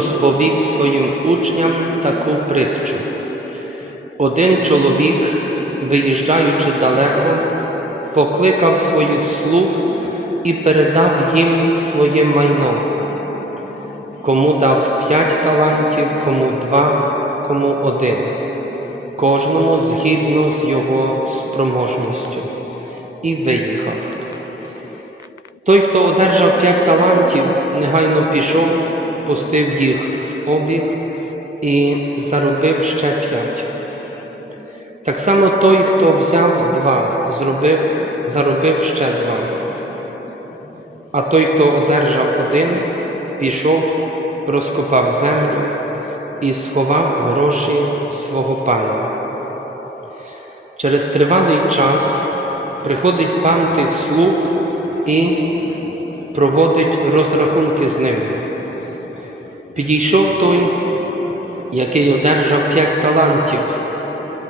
розповів своїм учням таку притчу. Один чоловік, виїжджаючи далеко, покликав своїх слуг і передав їм своє майно. Кому дав п'ять талантів, кому два, кому один, кожному згідно з його спроможністю, і виїхав. Той, хто одержав п'ять талантів, негайно пішов, пустив їх в обіг і заробив ще п'ять. Так само той, хто взяв два, зробив, заробив ще два. А той, хто одержав один, пішов, розкопав землю і сховав гроші свого пана. Через тривалий час приходить пан тих слуг і проводить розрахунки з ними. Підійшов той, який одержав п'ять талантів,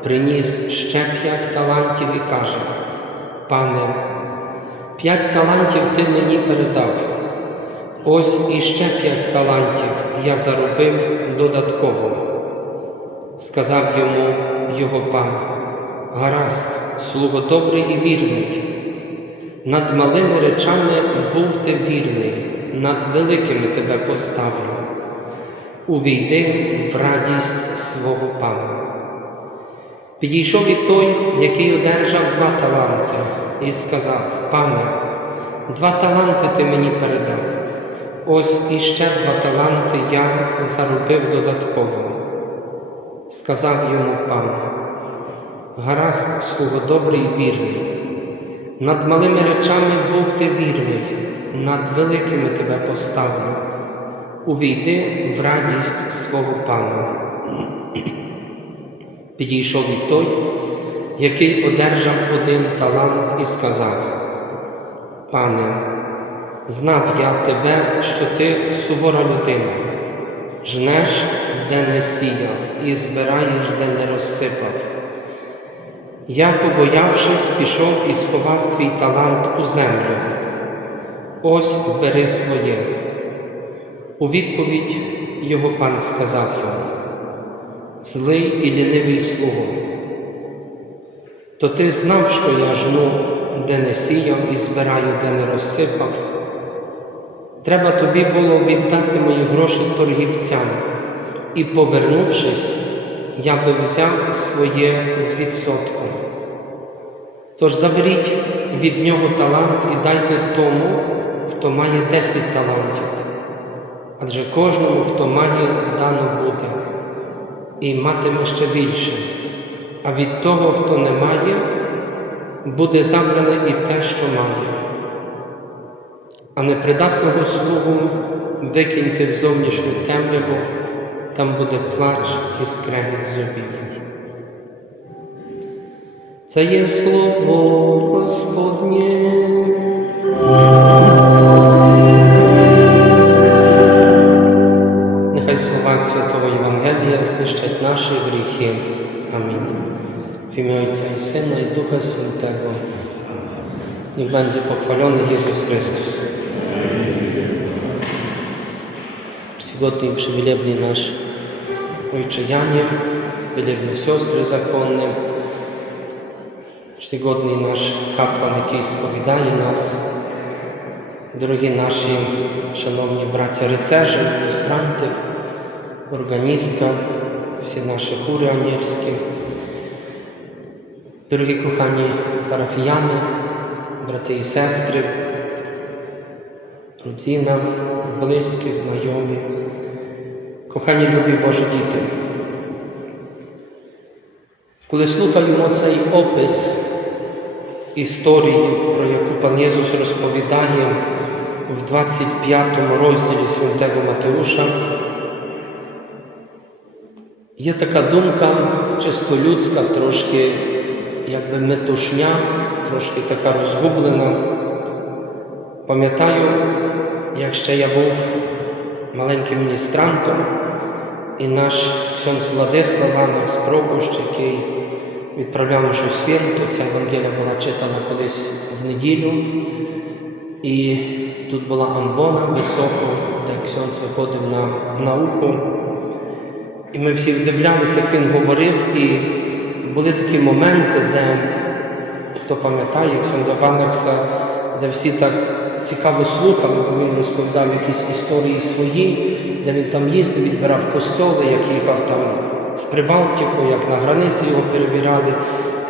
приніс ще п'ять талантів і каже: Пане, п'ять талантів ти мені передав. Ось іще п'ять талантів я заробив додатково. Сказав йому його пан, гаразд, слуго добрий і вірний. Над малими речами був ти вірний, над великими тебе поставлю. Увійди в радість свого пана. Підійшов і той, який одержав два таланти, і сказав: Пане, два таланти ти мені передав. Ось іще два таланти я заробив додатково. Сказав йому пан, гаразд, слуго добрий вірний. Над малими речами був ти вірний, над великими тебе поставлю. Увійди в радість свого пана. Підійшов і той, який одержав один талант і сказав: Пане, знав я тебе, що ти сувора людина, жнеш, де не сіяв, і збираєш, де не розсипав. Я, побоявшись, пішов і сховав твій талант у землю. Ось бери своє. У відповідь його пан сказав йому, злий і лінивий слуго. То ти знав, що я жну, де не сіяв і збираю, де не розсипав. Треба тобі було віддати мої гроші торгівцям, і, повернувшись, я би взяв своє з відсотком. Тож заберіть від нього талант і дайте тому, хто має десять талантів, адже кожному, хто має, дано буде, і матиме ще більше, а від того, хто не має, буде забране і те, що має. А непридатного слугу викиньте в зовнішню темряву, там буде плач і скрегіт зубів. Це є слово Господнє. Святого Євангелія знищать наші гріхи. Амінь. В ім'я Отця і Сина і Духа Святого. Niech będzie pochwalony Jezus Chrystus. Czcigodny i przywilebny nasz Ojcze Janie, wielebne siostry zakonne, czcigodny nasz kapłan, який сповідає нас, дорогі наші шановні браття рицежі, міністранти, органістка, всі наші хури ангельські, дорогі кохані парафіяни, брати і сестри, родина, близькі, знайомі, кохані любі Божі діти. Коли слухаємо цей опис історії, про яку пан Єсус розповідає в 25 розділі Святого Матеуша, є така думка чисто людська, трошки якби метушня, трошки така розгублена. Пам'ятаю, як ще я був маленьким міністрантом, і наш ксьонз Владислав Анакс Пробущ, який відправляв нашу святу. Ця Евангелія була читана колись в неділю. І тут була амбона високо, де ксьонз виходив на науку. І ми всі вдивлялися, як він говорив, і були такі моменти, де, хто пам'ятає, Ксьонза Ванакса, де всі так цікаво слухали, бо він розповідав якісь історії свої, де він там їздив, відбирав костьоли, як їхав там в Прибалтику, як на границі його перевіряли.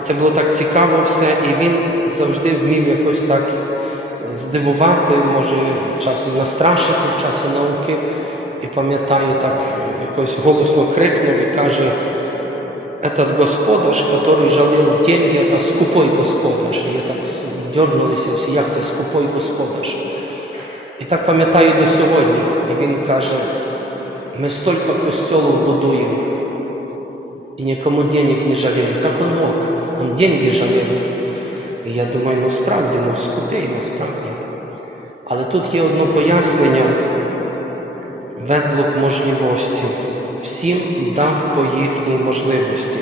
Це було так цікаво все, і він завжди вмів якось так здивувати, може часом настрашити в часі науки. І пам'ятаю, так якось голосно крикнув і каже, этот господар, который жалів деньги, это скупой господар. І я так дернулися всі, як це скупой господар. І так пам'ятаю до сьогодні. І він каже, ми столько костелов будуємо, і нікому денег не жаліємо. Як он мог? Он деньги жалів. І я думаю, ну справді, ну скупий насправді. Але тут є одне пояснення, ведлок можливості, всім дав по їхній можливості.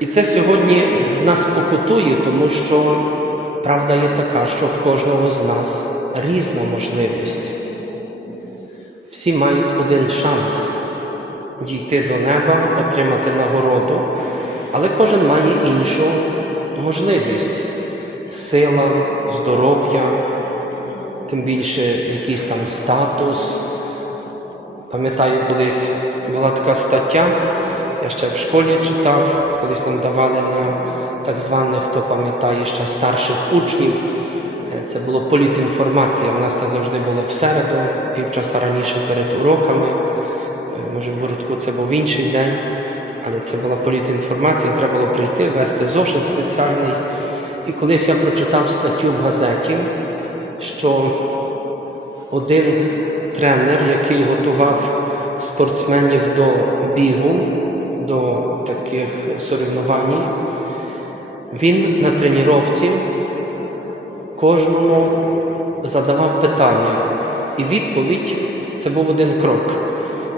І це сьогодні в нас покутує, тому що правда є така, що в кожного з нас різна можливість. Всі мають один шанс дійти до неба, отримати нагороду, але кожен має іншу можливість сила, здоров'я, тим більше якийсь там статус. Пам'ятаю, колись була така стаття, я ще в школі читав, колись нам давали на так званих, хто пам'ятає ще старших учнів. Е, Це було політінформація. У нас це завжди було в середу, півчаса раніше перед уроками. Е, Може, в городку це був інший день, але це була політінформація, треба було прийти, вести зошит спеціальний. І колись я прочитав статтю в газеті, що один тренер, який готував спортсменів до бігу, до таких соревнувань, він на тренувці кожному задавав питання. І відповідь це був один крок.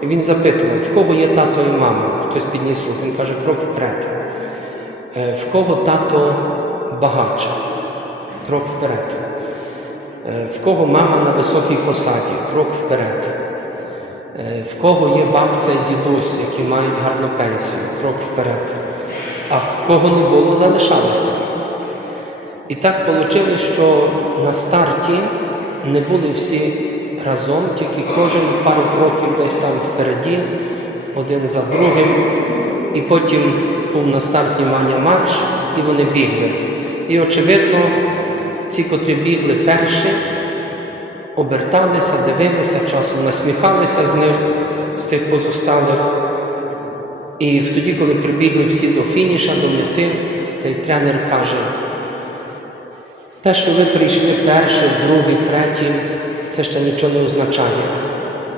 І він запитував, в кого є тато і мама. Хтось підніс руку, він каже, крок вперед. Е, В кого тато багатше? Крок вперед. Е, В кого мама на високій посаді, крок вперед. Е, В кого є бабця і дідусь, які мають гарну пенсію, крок вперед. А в кого не було, залишалося. І так вийшло, що на старті не були всі разом, тільки кожен пару кроків десь там впереді, один за другим. І потім був на старті маня марш, і вони бігли. І очевидно, ці, котрі бігли перші, оберталися, дивилися, часом насміхалися з них, з цих позосталих. І тоді, коли прибігли всі до фініша, до мети, цей тренер каже, те, що ви прийшли перший, другий, третій, це ще нічого не означає.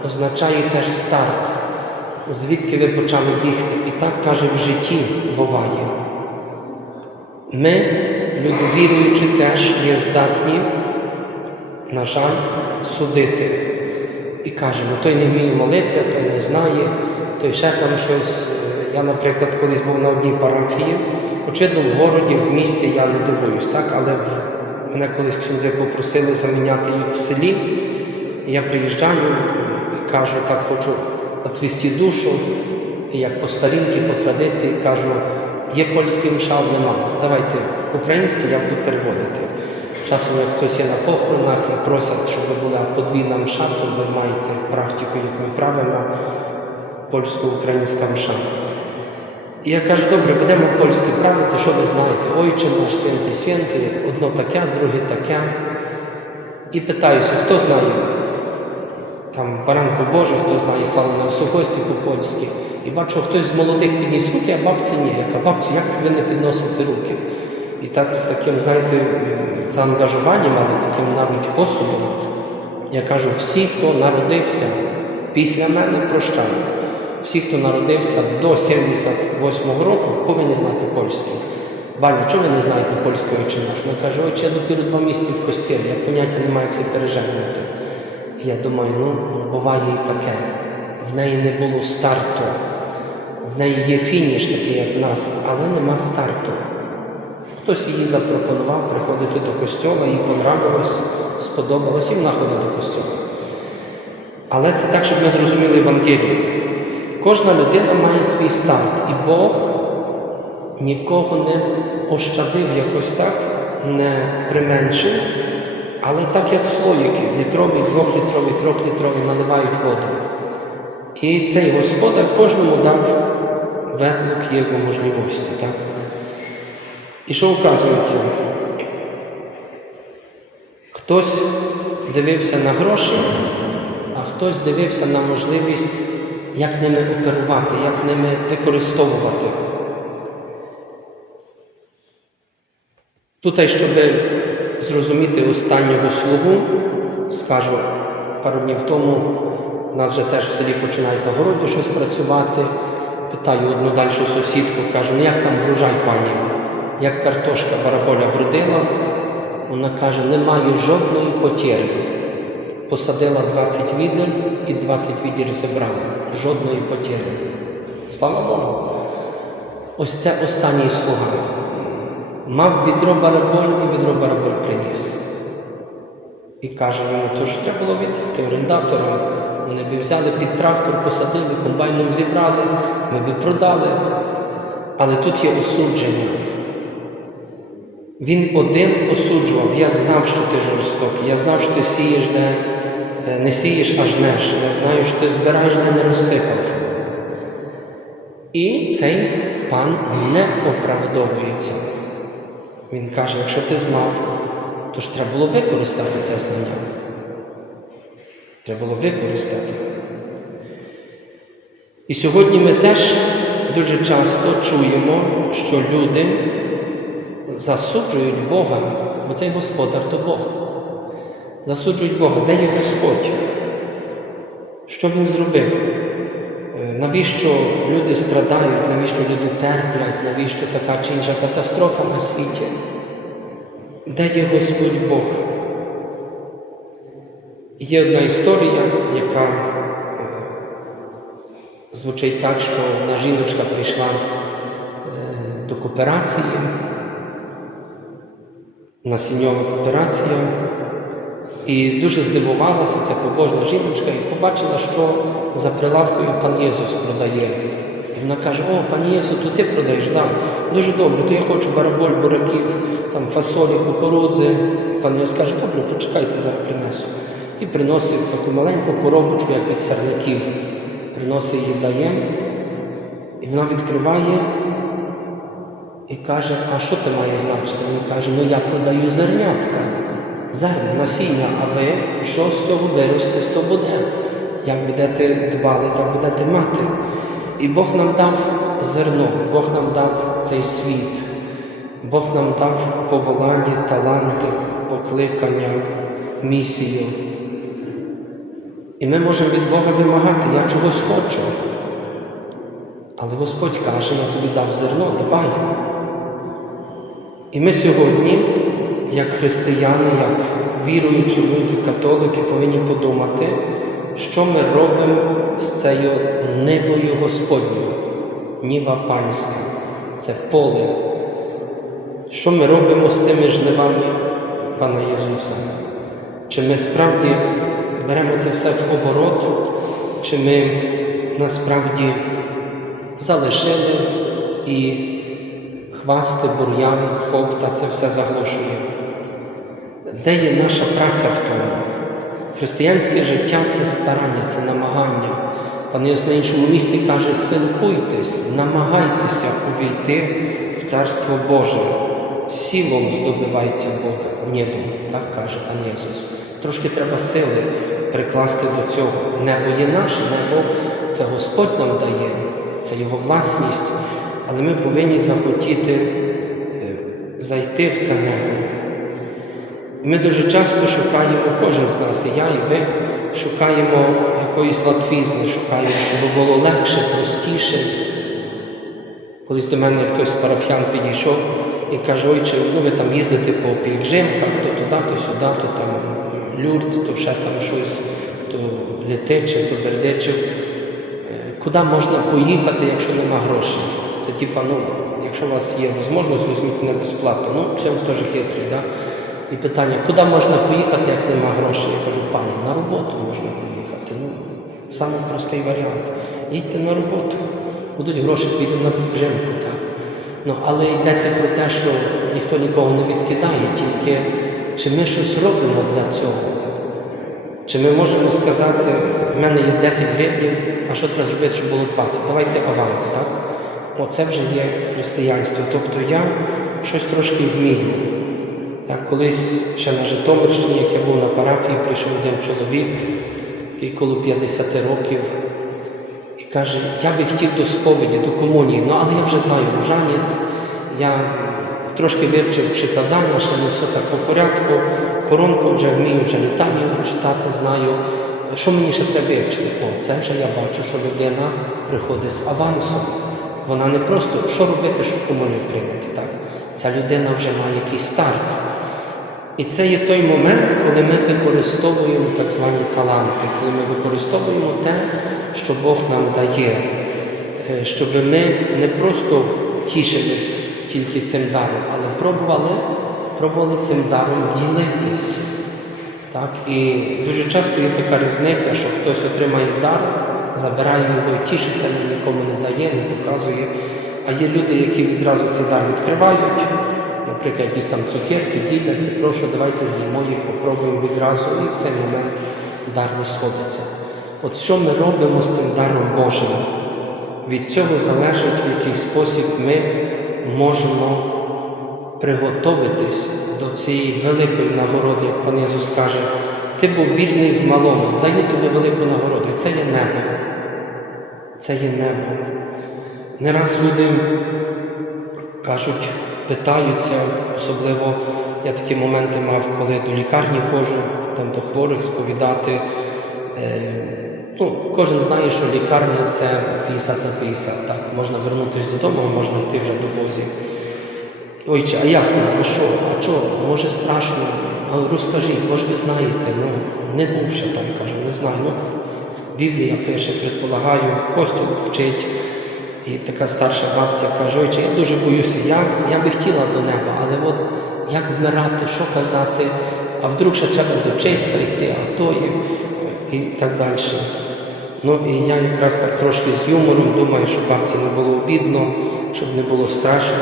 Означає теж старт, звідки ви почали бігти. І так каже в житті буває. Ми, люди теж є здатні, на жаль, судити. І кажемо, той не вміє молитися, той не знає, той ще там щось. Я, наприклад, колись був на одній парафії. Очевидно, в городі, в місті я не дивуюсь, так? але в... мене колись ксюнзи попросили заміняти їх в селі. Я приїжджаю і кажу, так хочу відвести душу. І як по старінки, по традиції кажу, є польський мшал, нема. Давайте український я буду переводити. Часом, як хтось є на похоронах і просять, щоб була подвійна мша, то ви маєте практику, як ми правимо, польсько-українська мша. І я кажу, добре, будемо польське правити, що ви знаєте? Ойче наш святий святий, одно таке, друге таке. І питаюся, хто знає там баранку Божу, хто знає хвалу на високості по-польськи. І бачу, хтось з молодих підніс руки, а бабці ні. Я кажу, бабці, як це ви не підносите руки? І так з таким, знаєте, заангажуванням, але таким навіть осудом. Я кажу, всі, хто народився після мене, прощаю. Всі, хто народився до 78-го року, повинні знати польське. Ваня, чого ви не знаєте польської чи наш? Він каже, ой, я допіру два місяці в костілі, я поняття не маю, як це переженувати. І я думаю, ну, буває і таке. В неї не було старту. В неї є фініш такий, як в нас, але нема старту. Хтось їй запропонував приходити до костьола, їй понравилось, сподобалось, і вона ходить до костьола. Але це так, щоб ми зрозуміли Євангелію. Кожна людина має свій старт, і Бог нікого не ощадив якось так, не применшив, але так як слоїки, літровий, двохлітровий, трьохлітровий наливають воду. І цей господар кожному дав ведлок його можливості. Так? І що вказується? Хтось дивився на гроші, а хтось дивився на можливість, як ними оперувати, як ними використовувати. Тут, щоб зрозуміти останнього слугу, скажу пару днів тому, у нас вже теж в селі починають на городі щось працювати. Питаю одну дальшу сусідку, кажу, ну як там врожай пані? Як картошка бараболя вродила, вона каже, немає жодної потєри. Посадила 20 відер і 20 відер зібрала. Жодної потєри. Слава Богу. Ось це останній слуга. Мав відро бараболь і відро бараболь приніс. І каже йому, то ж треба було віддати орендаторам. Вони б взяли під трактор, посадили, комбайном зібрали, ми б продали. Але тут є осудження. Він один осуджував, я знав, що ти жорстокий, я знав, що ти сієш, де е, не сієш, аж неш. Я знаю, що ти збираєш, де не розсипав. І цей пан не оправдовується. Він каже, якщо ти знав, то ж треба було використати це знання. Треба було використати. І сьогодні ми теж дуже часто чуємо, що люди засуджують Бога, бо цей Господар то Бог. Засуджують Бога, де є Господь? Що Він зробив? Е, Навіщо люди страдають, навіщо люди терплять, навіщо така чи інша катастрофа на світі? Де є Господь Бог? Є одна історія, яка е, звучить так, що одна жіночка прийшла е, до кооперації, насінньова кооперація, і дуже здивувалася ця побожна жіночка і побачила, що за прилавкою пан Єсус продає. І вона каже: О, пан Єсус, то ти продаєш? Так, дуже добре, то я хочу бараболь, бураків, там фасолі, кукурудзи. Пан Єсус каже, добре, почекайте, зараз принесу. І приносить таку маленьку коробочку, як від сарників. Приносить її дає. І вона відкриває і каже, а що це має значити? Він каже, ну я продаю зернятка, зерна, насіння, а ви що з цього виросте, то буде. Як будете дбали, так будете мати. І Бог нам дав зерно, Бог нам дав цей світ, Бог нам дав поволання, таланти, покликання, місію. І ми можемо від Бога вимагати, я чогось хочу. Але Господь каже, я тобі дав зерно, дбай. І ми сьогодні, як християни, як віруючі люди, католики, повинні подумати, що ми робимо з цією нивою Господньою, ніва панська, це поле. Що ми робимо з тими жнивами Пана Ісуса? Чи ми справді беремо це все в оборот, чи ми насправді залишили і хвасти, бур'ян, хопта це все заглушує? Де є наша праця в тому? Християнське життя це старання, це намагання. Пан Єс на іншому місці каже, силкуйтесь, намагайтеся увійти в Царство Боже. Сілом здобивайте Бога, небом, так каже пан Єсус. Трошки треба сили прикласти до цього. Небо є наше, небо це Господь нам дає, це Його власність, але ми повинні захотіти е, зайти в це небо. Ми дуже часто шукаємо, кожен з нас, і я, і ви, шукаємо якоїсь латвізни, шукаємо, щоб було легше, простіше. Колись до мене хтось з парафіян підійшов і каже, ой, чи ну, ви там їздите по пілігримках, то туди, то сюди, то там люрт, то ще там щось, то літиче, то бердиче. куди можна поїхати, якщо нема грошей. Це типа, ну, якщо у вас є можливість, візьміть мене безплатно. Ну, це теж хитрий, да? І питання, куди можна поїхати, як нема грошей? Я кажу, пане, на роботу можна поїхати. Ну, самий простий варіант. Їдьте на роботу. Будуть гроші, підуть на піджимку, так. Ну, але йдеться про те, що ніхто нікого не відкидає, тільки чи ми щось робимо для цього? Чи ми можемо сказати, в мене є 10 гривень, а що треба зробити, щоб було 20? Давайте аванс, так? Оце вже є християнство. Тобто я щось трошки вмію. Так, колись ще на Житомирщині, як я був на парафії, прийшов один чоловік, який коло 50 років, і каже, я би хотів до сповіді, до комунії, ну але я вже знаю ружанець, я трошки вивчив приказання, ще не все так по порядку, коронку вже вмію, вже літання читати знаю. Що мені ще треба вивчити? О, це вже я бачу, що людина приходить з авансом. Вона не просто що робити, щоб комунію прийняти. Так? Ця людина вже має якийсь старт. І це є той момент, коли ми використовуємо так звані таланти, коли ми використовуємо те, що Бог нам дає, Е, щоб ми не просто тішились тільки цим даром, але пробували, пробували цим даром ділитись. Так? І дуже часто є така різниця, що хтось отримає дар, забирає його і тішиться, нікому не дає, не показує. А є люди, які відразу цей дар відкривають, наприклад, якісь там цукерки діляться, прошу, давайте з'їмо їх, попробуємо відразу, і в цей момент дар розходиться. От що ми робимо з цим даром Божим? Від цього залежить, в який спосіб ми можемо приготуватись до цієї великої нагороди, як пан Ісус каже, ти був вірний в малому, даю тобі велику нагороду. І це є небо. Це є небо. Не раз люди кажуть, питаються, особливо я такі моменти мав, коли до лікарні ходжу, там до хворих сповідати. Е, ну, кожен знає, що лікарня це 50 на 50. Так, можна вернутися додому, можна йти вже до Бозі. Ойче, а як там? А що? А що? Може страшно? А розкажіть, може ви знаєте, ну не був ще там, кажу, не знаю. Ну, Біблія пише, предполагаю, Костюк вчить. І така старша бабця каже, ойче, я дуже боюся, я, я би хотіла до неба, але от як вмирати, що казати, а вдруг ще треба до чистя йти, а то і так далі. Ну і я якраз так трошки з юмором думаю, щоб бабці не було обідно, щоб не було страшно.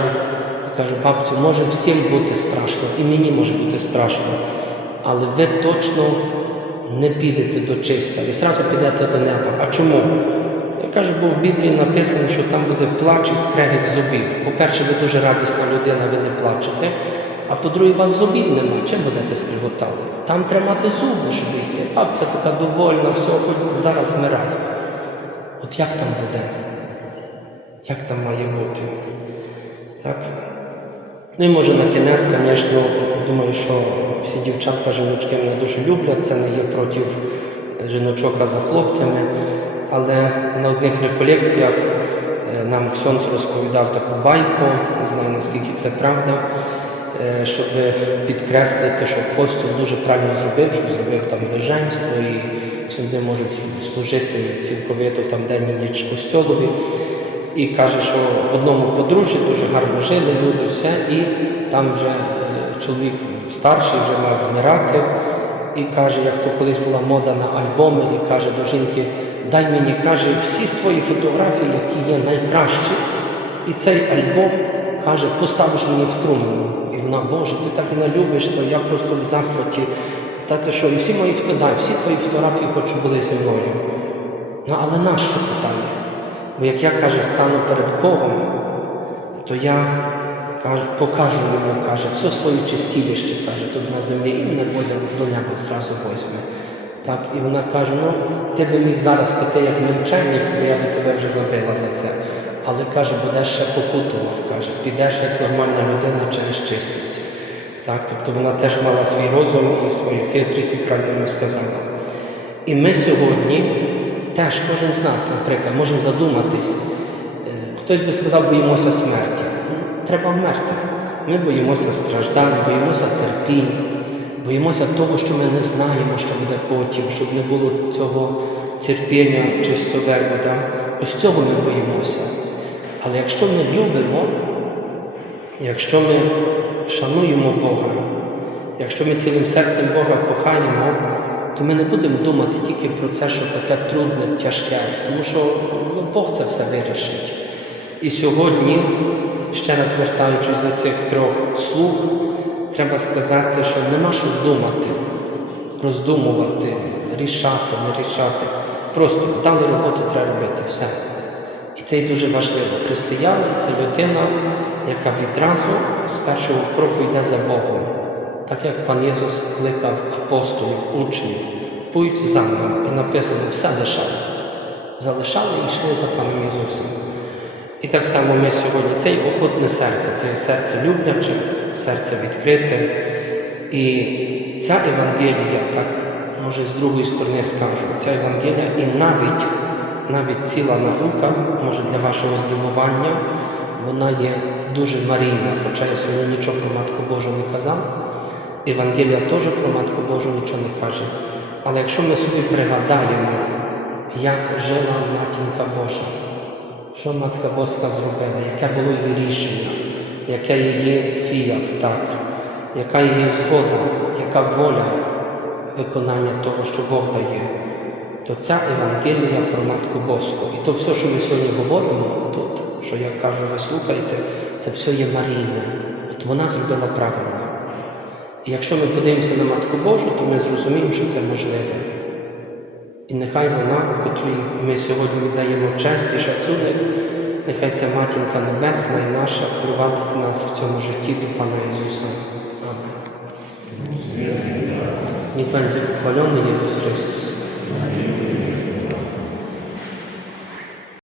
І кажу, бабцю, може всім бути страшно, і мені може бути страшно, але ви точно не підете до чистя і зразу підете до неба. А чому? Я кажу, бо в Біблії написано, що там буде плач і скрегіт зубів. По-перше, ви дуже радісна людина, ви не плачете. А по-друге, вас зубів немає, чим будете скриготали? Там треба зуби, щоб йти. Бабця така довольна, все, хоч зараз вмирає. От як там буде? Як там має бути? Так? Ну і може на кінець, звісно, думаю, що всі дівчатка, жіночки мене дуже люблять, це не є проти жіночок, а за хлопцями. Але на одних реколекціях е, нам Ксьонц розповідав таку байку, не знаю наскільки це правда, щоб підкреслити, що Костюл дуже правильно зробив, що зробив там блаженство і ксьондзи можуть служити цілковито там день і ніч костьолові. І каже, що в одному подружжі дуже гарно жили люди, все, і там вже е, чоловік старший вже мав вмирати. І каже, як то колись була мода на альбоми, і каже до жінки, дай мені каже всі свої фотографії, які є найкращі. І цей альбом каже, поставиш мені в трумну. І вона, Боже, ти так мене любиш, то я просто в захваті. Та ти що, і всі мої фотографії, всі твої фотографії хочу були зі мною. Ну але нащо питання? Бо як я каже, стану перед Богом, то я кажу, покажу йому, каже, все своє чистілище, каже, тут на землі і мене возя до неба зразу возьме. Так, і вона каже, ну ти би міг зараз піти як мельченник, бо я би тебе вже забила за це. Але каже, будеш ще покутував, каже, підеш як нормальна людина через чистиці. Так, тобто вона теж мала свій розум і свою хитрість і правильно сказала. І ми сьогодні теж кожен з нас, наприклад, можемо задуматись. Е, Хтось би сказав, боїмося смерті. Треба вмерти. Ми боїмося страждань, боїмося терпінь, боїмося того, що ми не знаємо, що буде потім, щоб не було цього терпіння чистового. Да? Ось цього ми боїмося. Але якщо ми любимо, якщо ми шануємо Бога, якщо ми цілим серцем Бога кохаємо, то ми не будемо думати тільки про це, що таке трудне, тяжке, тому що ну, Бог це все вирішить. І сьогодні, ще раз звертаючись до цих трьох слуг, треба сказати, що нема що думати, роздумувати, рішати, не рішати. Просто дали роботу треба робити все. І це дуже важливо. Християнин це людина, яка відразу з першого кроку йде за Богом. Так як пан Єсус кликав апостолів, учнів, путь за мною, і написано, все лишали. Залишали і йшли за паном Ісусом. І так само ми сьогодні, це є охотне серце, це серце любляче, серце відкрите. І ця Евангелія, так, може з другої сторони скажу, ця Евангелія і навіть, навіть ціла наука, може для вашого здивування, вона є дуже марійна, хоча я сьогодні нічого про Матку Божу не казав. Евангелія теж про Матку Божу нічого не каже. Але якщо ми собі пригадаємо, як жила Матінка Божа, що Матка Боска зробила, яке було її рішення, яке її фіат, так, яка її згода, яка воля виконання того, що Бог дає, то ця Евангелія про Матку Боску. І то все, що ми сьогодні говоримо тут, що я кажу, ви слухайте, це все є Марійне. От вона зробила правильно. І якщо ми подивимося на Матку Божу, то ми зрозуміємо, що це можливе. І нехай вона, котрій ми сьогодні віддаємо честь і шацунок, нехай ця матінка небесна і наша провадить нас в цьому житті до Пана Ісуса. Amen. Niech będzie pochwalony Jezus Chrystus. Amen.